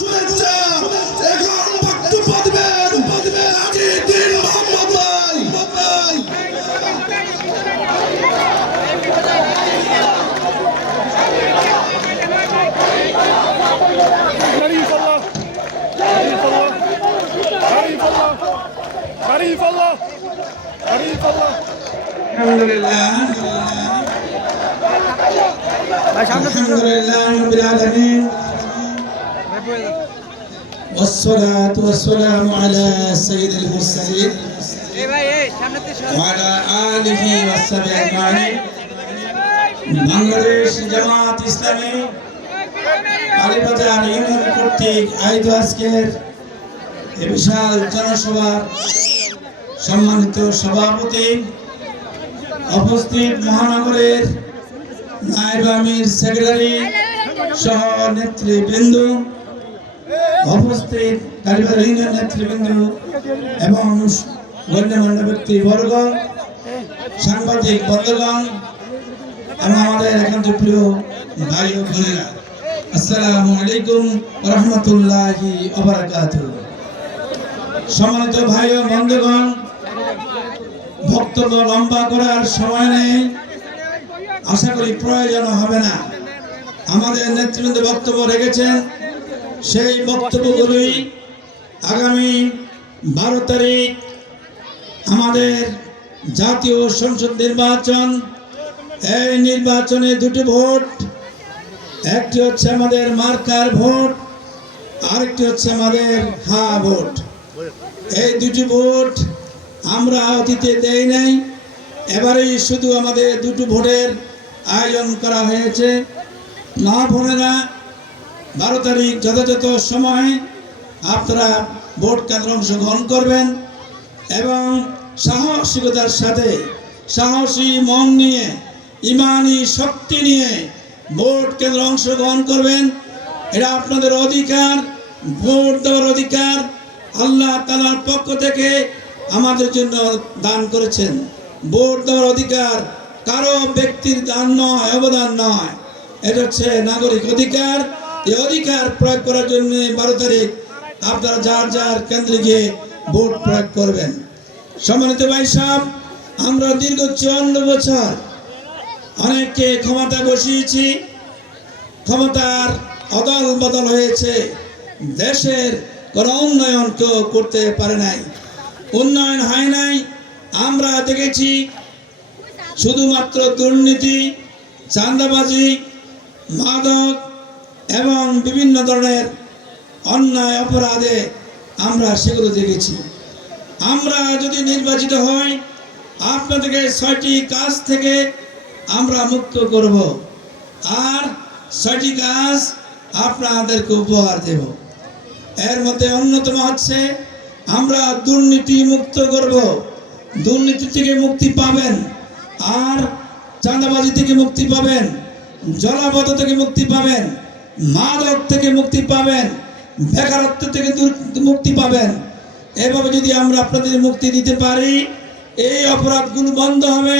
শুভেচ্ছা এখন বক্তব্য দিবেন আজিউদ্দিন মোহাম্মদ ভাই। আলহামদুলিল্লাহ আলহামদুলিল্লাহ রাব্বিল আলামিন والصلاة والسلام على سيد المرسلين وعلى آله وصحبه أجمعين। বাংলাদেশ জামাত ইসলামী আলীবাজার ইউনিয়ন কর্তৃক আয়োজিত আজকের এই বিশাল জনসভার সম্মানিত সভাপতি, উপস্থিত মহানগরের নায়েব আমির, সেক্রেটারি সহ নেতৃবৃন্দ, উপস্থিত কালীবাজার ইউনিয়ন নেতৃবৃন্দ এবং গণ্যমান্য ব্যক্তিবর্গ, সাংবাদিক বন্ধুগণ এবং আমাদের একান্ত প্রিয় ভাই ও বোনেরা, আসসালামু আলাইকুম ওয়া রাহমাতুল্লাহি ওয়া বারাকাতুহু। সম্মানিত ভাই ও বন্ধুগণ, বক্তব্য লম্বা করার সময় নেই, আশা করি প্রয়োজন হবে না। আমাদের নেতৃবৃন্দ বক্তব্য রেখেছেন, সেই বক্তব্যগুলি আগামী 12 তারিখ আমাদের জাতীয় সংসদ নির্বাচন। এই নির্বাচনে দুটি ভোট, একটি হচ্ছে আমাদের মার্কার ভোট, আরেকটি হচ্ছে আমাদের হা ভোট। এই দুটি ভোট আমরা অতীতে দেই নাই, এবারেই শুধু আমাদের দুটো ভোটের আয়োজন করা হয়েছে। মা বোনেরা, 12 তারিখ যথাযথ সময়ে আপনারা ভোট কেন্দ্রে অংশগ্রহণ করবেন এবং সাহসিকতার সাথে, সাহসী মন নিয়ে, ইমানি শক্তি নিয়ে ভোট কেন্দ্রে অংশগ্রহণ করবেন। এটা আপনাদের অধিকার, ভোট দেওয়ার অধিকার আল্লাহ তাআলার পক্ষ থেকে আমাদের জন্য দান করেছেন। ভোট দেওয়ার অধিকার কারো ব্যক্তির দান নয়, অবদান নয়, এটা হচ্ছে নাগরিক অধিকার। এই অধিকার প্রয়োগ করার জন্য 12 তারিখ আপনারা যার যার কেন্দ্রে গিয়ে ভোট প্রয়োগ করবেন। সম্মানিত ভাই সাহেব, আমরা দীর্ঘ 54 বছর অনেককে ক্ষমতা বসিয়েছি, ক্ষমতার অদল বদল হয়েছে, দেশের কোনো উন্নয়ন কেউ করতে পারে নাই, উন্নয়ন হয় নাই। আমরা দেখেছি শুধুমাত্র দুর্নীতি, চাঁদাবাজি, মাদক এবং বিভিন্ন ধরনের অন্যায় অপরাধে আমরা সেগুলো দেখেছি। আমরা যদি নির্বাচিত হই, আপনাদেরকে 6টি কাজ থেকে আমরা মুক্ত করব, আর 6টি কাজ আপনাদেরকে উপহার দেব। এর মধ্যে অন্যতম হচ্ছে আমরা দুর্নীতি মুক্ত করব, দুর্নীতি থেকে মুক্তি পাবেন, আর চাঁদাবাজি থেকে মুক্তি পাবেন, জলাবদ্ধ থেকে মুক্তি পাবেন, মাদক থেকে মুক্তি পাবেন, বেকারত্ব থেকে মুক্তি পাবেন। এভাবে যদি আমরা আপনাদের মুক্তি দিতে পারি, এই অপরাধগুলো বন্ধ হবে।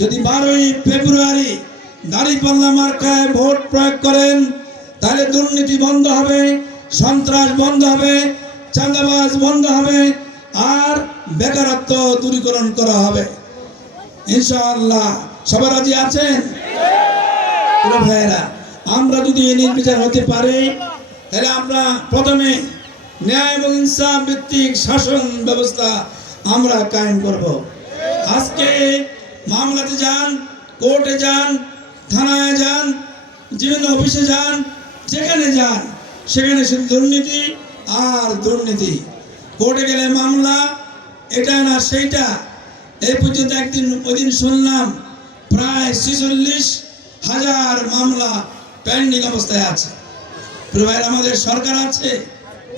যদি 12ই ফেব্রুয়ারি দাঁড়িপাল্লা মার্কায় ভোট প্রয়োগ করেন, তাহলে দুর্নীতি বন্ধ হবে, সন্ত্রাস বন্ধ হবে, চাঁদাবাজ বন্ধ হবে, আর বেকারত্ব দূরীকরণ করা হবে ইনশাআল্লাহ। সবাই রাজি আছেন? ভাইয়েরা, আমরা যদি নির্বিচার হতে পারি, তাহলে আমরা প্রথমে ন্যায় এবং ইনসাফ ভিত্তিক শাসন ব্যবস্থা আমরা কায়েম করব। আজকে মামলাতে যান, কোর্টে যান, থানায় যান, বিভিন্ন অফিসে যান, যেখানে যান সেখানে শুধু দুর্নীতি আর দুর্নীতি। কোর্টে গেলে মামলা, এটা না সেইটা। এই পর্যন্ত ওইদিন শুনলাম প্রায় 46,000 মামলা পেন্ডিং অবস্থায় আছে। আমাদের সরকার আছে,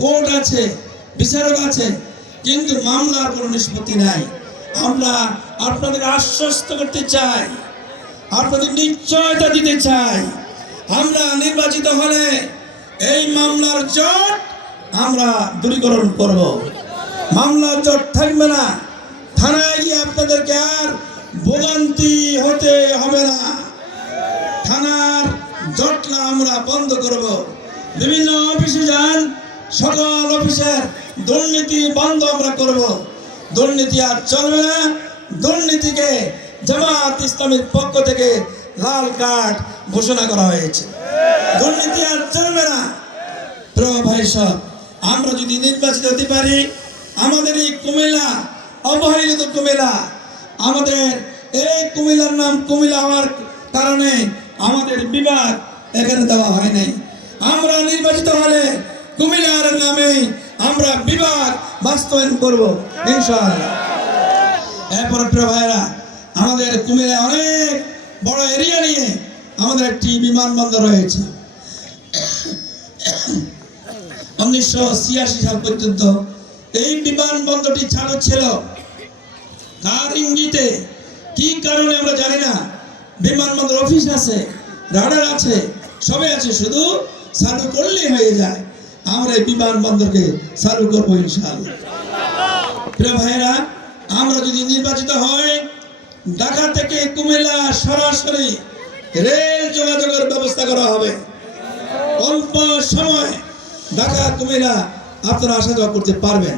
কোর্ট আছে, বিচারক আছে, কিন্তু মামলার কোনো নিষ্পত্তি নাই। আমরা আপনাদের আশ্বস্ত করতে চাই, আপনাদের নিশ্চয়তা দিতে চাই, আমরা নির্বাচিত হলে এই মামলার জট আমরা দূরীকরণ করব। মামলার জট থাকবে না, থানায় গিয়ে আপনাদেরকে আর ভোগান্তি হতে হবে না। থানার জটলা আমরা বন্ধ করব। বিভিন্ন অফিসে যান, সকল অফিসের দুর্নীতি বন্ধ আমরা করব। দুর্নীতি আর চলবে না। দুর্নীতিকে জামাত ইসলামীর পক্ষ থেকে লাল কার্ড ঘোষণা করা হয়েছে। দুর্নীতি আর চলবে না। প্রিয় ভাই সব, আমরা যদি নির্বাচিত হতে পারি, আমাদের এই কুমিল্লা, অবহেলিত কুমিল্লা, আমাদের এই কুমিল্লার নাম কুমিল্লা হওয়ার কারণে আমাদের বিভাগ এখানে দেওয়া হয় নাই। আমরা নির্বাচিত হলে কুমিল্লার নামে আমরা বিভাগ বাস্তবায়ন করব ইনশাআল্লাহ। এরপর প্রিয় ভাইরা, আমাদের কুমিল্লায় অনেক বড় এরিয়া নিয়ে আমাদের একটি বিমানবন্দর রয়েছে। 1986 সাল পর্যন্ত এই বিমানবন্দরটি চালু ছিল। কার ইঙ্গিতে, কি কারণে আমরা জানি না। বিমানবন্দর অফিস আছে, রাডার আছে, সবই আছে, শুধু চালু করলেই হয়ে যায়। আমরা এই বিমানবন্দরকে চালু করবো ইনশাআল্লাহ। প্রিয় ভাইরা, আমরা যদি নির্বাচিত হই, ঢাকা থেকে কুমিল্লা সরাসরি রেল যোগাযোগের ব্যবস্থা করা হবে। অল্প সময় ঢাকা কুমিল্লা আপনারা আসা যাওয়া করতে পারবেন।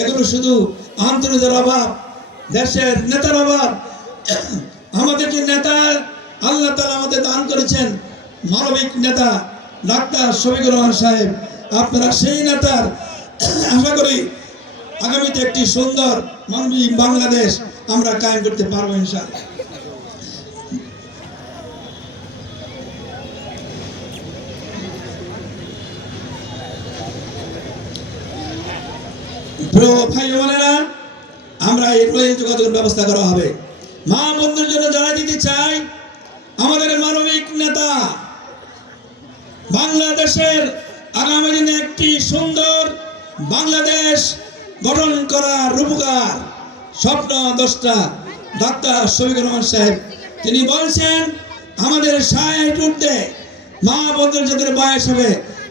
এগুলো শুধু আন্তর্জাতিক অভাব, দেশের নেতার অভাব। আমাদের যে নেতা আল্লাহ তাআলা আমাদের দান করেছেন, মানবিক নেতা ডাক্তার শফিকুর রহমান সাহেব, আপনারা সেই নেতার আশা করি আগামীতে একটি সুন্দর মানবিক বাংলাদেশ আমরা কায়েম করতে পারবো ইনশাআল্লাহ। প্রিয় ভাই বোনেরা, আমরা এই রেল যোগাযোগের ব্যবস্থা করা হবে। মা বন্ধুর জন্য জানাই দিতে চাই, আমাদের মানবিক নেতা বাংলাদেশের আগামী দিনে একটি সুন্দর বাংলাদেশ গঠন করার রূপকার স্বপ্ন দ্রষ্টা ডাক্তার শফিকুর রহমান সাহেব, তিনি বলছেন আমাদের 60 ঊর্ধ্বে মা বন্ধুর যাদের বয়স হবে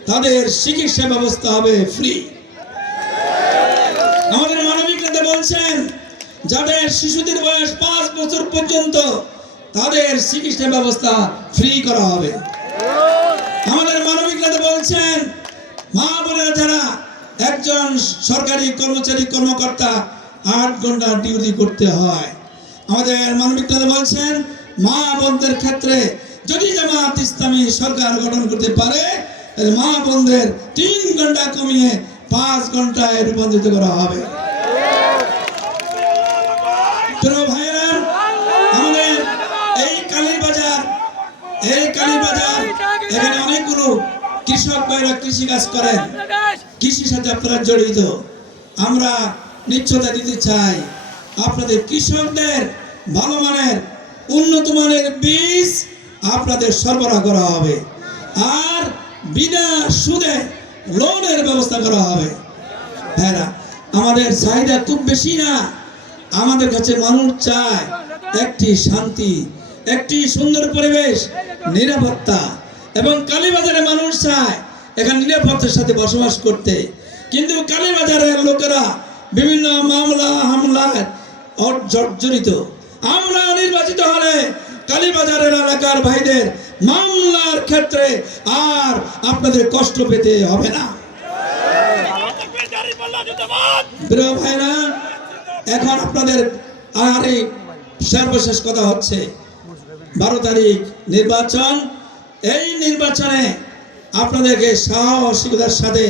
তাদের চিকিৎসা ব্যবস্থা হবে ফ্রি। আমাদের মানবিক নেতা বলছেন যাদের শিশুদের বয়স 5 বছর পর্যন্ত তাদের চিকিৎসা ব্যবস্থা ফ্রি করা হবে। আমাদের মানবিক নেতা বলছেন মা বোনেরা যারা একজন সরকারি কর্মচারী কর্মকর্তা 8 ঘন্টা ডিউটি করতে হয়, আমাদের মানবিক নেতা বলছেন মা বোনদের ক্ষেত্রে যদি জামাত ইসলামী সরকার গঠন করতে পারে, তাহলে মা বোনদের 3 ঘন্টা কমিয়ে 5 ঘন্টায় রূপান্তরিত করা হবে। প্রিয় ভাইরা, আমাদের এই কালীবাজার এখানে অনেকগুলো কৃষক ভাইরা কৃষি কাজ করেন, কৃষির সাথে আপনারা জড়িত। আমরা নিশ্চয়তা দিতে চাই আপনাদের কৃষকদের ভালো মানের উন্নত মানের বীজ আপনাদের সরবরাহ করা হবে, আর বিনা সুদে লোনের ব্যবস্থা করা হবে। ভাইরা, আমাদের চাহিদা খুব বেশি না। আমাদের কাছে মানুষ চায় একটি শান্তি, একটি সুন্দর পরিবেশ, নিরাপত্তা, এবং কালীবাজারে মানুষ চায় এখানে নিরাপত্তার সাথে বসবাস করতে। কিন্তু কালীবাজারের লোকেরা বিভিন্ন মামলা হামলায় জর্জরিত। আমরা নির্বাচিত হলে কালীবাজারের এলাকার ভাইদের মামলার ক্ষেত্রে আর আপনাদের কষ্ট পেতে হবে না। প্রিয় ভাইরা, এখন আপনাদের আর এই সর্বশেষ কথা হচ্ছে 12 তারিখ নির্বাচন। এই নির্বাচনে আপনাদেরকে সাহসিকতার সাথে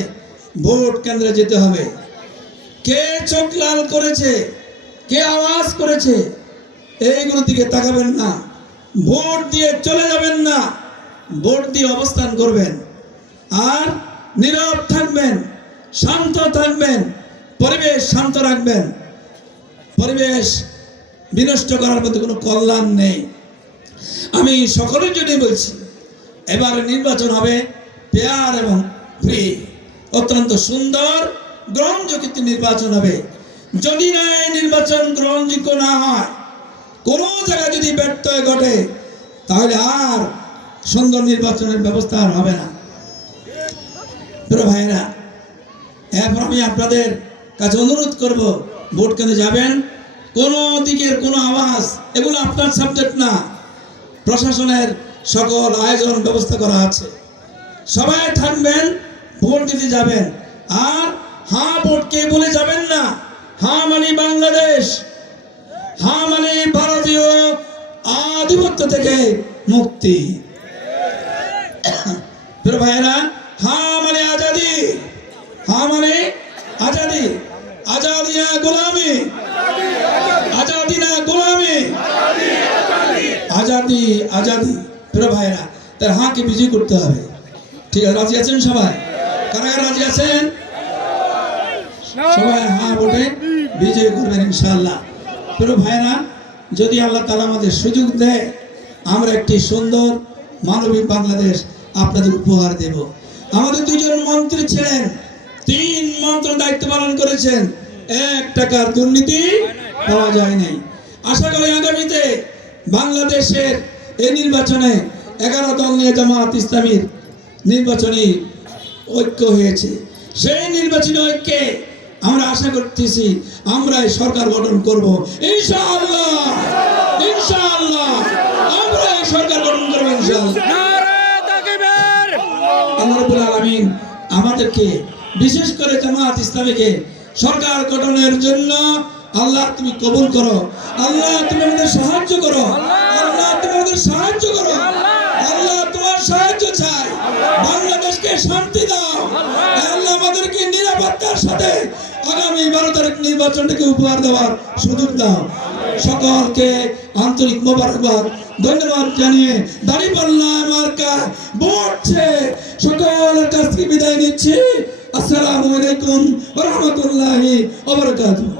ভোট কেন্দ্রে যেতে হবে। কে চোখ লাল করেছে, কে আওয়াজ করেছে, এইগুলোর দিকে তাকাবেন না। ভোট দিয়ে চলে যাবেন না, ভোট দিয়ে অবস্থান করবেন আর নীরব থাকবেন, শান্ত থাকবেন, পরিবেশ শান্ত রাখবেন। পরিবেশ বিনষ্ট করার মধ্যে কোনো কল্যাণ নেই। আমি সকলের জন্যই বলছি, এবার নির্বাচন হবে ফেয়ার এবং ফ্রি, অত্যন্ত সুন্দর গ্রহণযোগ্য নির্বাচন হবে। যদি না এই নির্বাচন গ্রহণযোগ্য না হয়, কোনো জায়গায় যদি ব্যর্থতা ঘটে, তাহলে আর সুন্দর নির্বাচনের ব্যবস্থা আর হবে না। প্রিয় ভাইরা, এরপর আমি আপনাদের কাছে অনুরোধ করব, ভোট কেন্দ্রে যাবেন, কোনো দিকের কোনো আওয়াজ এগুলো আপনার সাবজেক্ট না। প্রশাসনের সকল আয়োজন ব্যবস্থা করা আছে, সবাই থাকবেন। দিতে যাবেন। আর হ্যাঁ ভোটকে বলে যাবেন না। হ্যাঁ মানে বাংলাদেশ, হ্যাঁ মানে ভারতীয় আধিপত্য থেকে মুক্তি। প্রিয় ভাইয়েরা, হ্যাঁ মানে আজাদি, হ্যাঁ মানে আজাদি, আজাদি না গোলামি, আজাদি না গোলামি, আজাদি আজাদি। প্রিয় ভাইয়েরা, তার হাঁকে বিজয় করতে হবে। ঠিক আছে, রাজি আছেন সবাই? কারা কারা রাজি আছেন? সবাই হ্যাঁ ভোটে বিজয় করবেন ইনশাআল্লাহ। প্রিয় ভাইয়েরা, যদি আল্লাহ তাআলা আমাদের সুযোগ দেয়, আমরা একটি সুন্দর মানবিক বাংলাদেশ আপনাদের উপহার দেব। আমাদের দুজন মন্ত্রী ছিলেন, 3 মন্ত্র দায়িত্ব পালন করেছেন, 1 টাকার দুর্নীতি পাওয়া যায় নাই। আশা করি আগামীতে বাংলাদেশের এই নির্বাচনে 11 দল নিয়ে জামাত ইসলামীর নির্বাচনী ঐক্য হয়েছে। সেই নির্বাচনী ঐক্যে আমরা আশা করতেছি আমরা এই সরকার গঠন করব ইনশাআল্লাহ, ইনশাআল্লাহ আমরা এই সরকার গঠন করব ইনশাআল্লাহ। আল্লাহ রাব্বুল আলামিন আমাদেরকে, বিশেষ করে জামাত ইসলামীকে সরকার গঠনের জন্য আল্লাহ তুমি কবুল করো। আল্লাহ তুমি আমাদের সাহায্য করো। আল্লাহ তুমি আমাদের সাহায্য করো। আল্লাহ তোমার সাহায্য চাই। বাংলাদেশকে শান্তি দাও। আল্লাহ আমাদেরকে নিরাপত্তার সাথে আগামী 12 তারিখ নির্বাচনটাকে উপহার দেওয়ার সুযোগ দাও। সকলকে আন্তরিক মোবারকবাদ, ধন্যবাদ জানিয়ে দাঁড়িপাল্লা মার্কা ভোটছে সকলের কাছ থেকে বিদায় নিচ্ছি। আসসালামু আলাইকুম ওয়া রাহমাতুল্লাহি ওয়া বারাকাতুহু।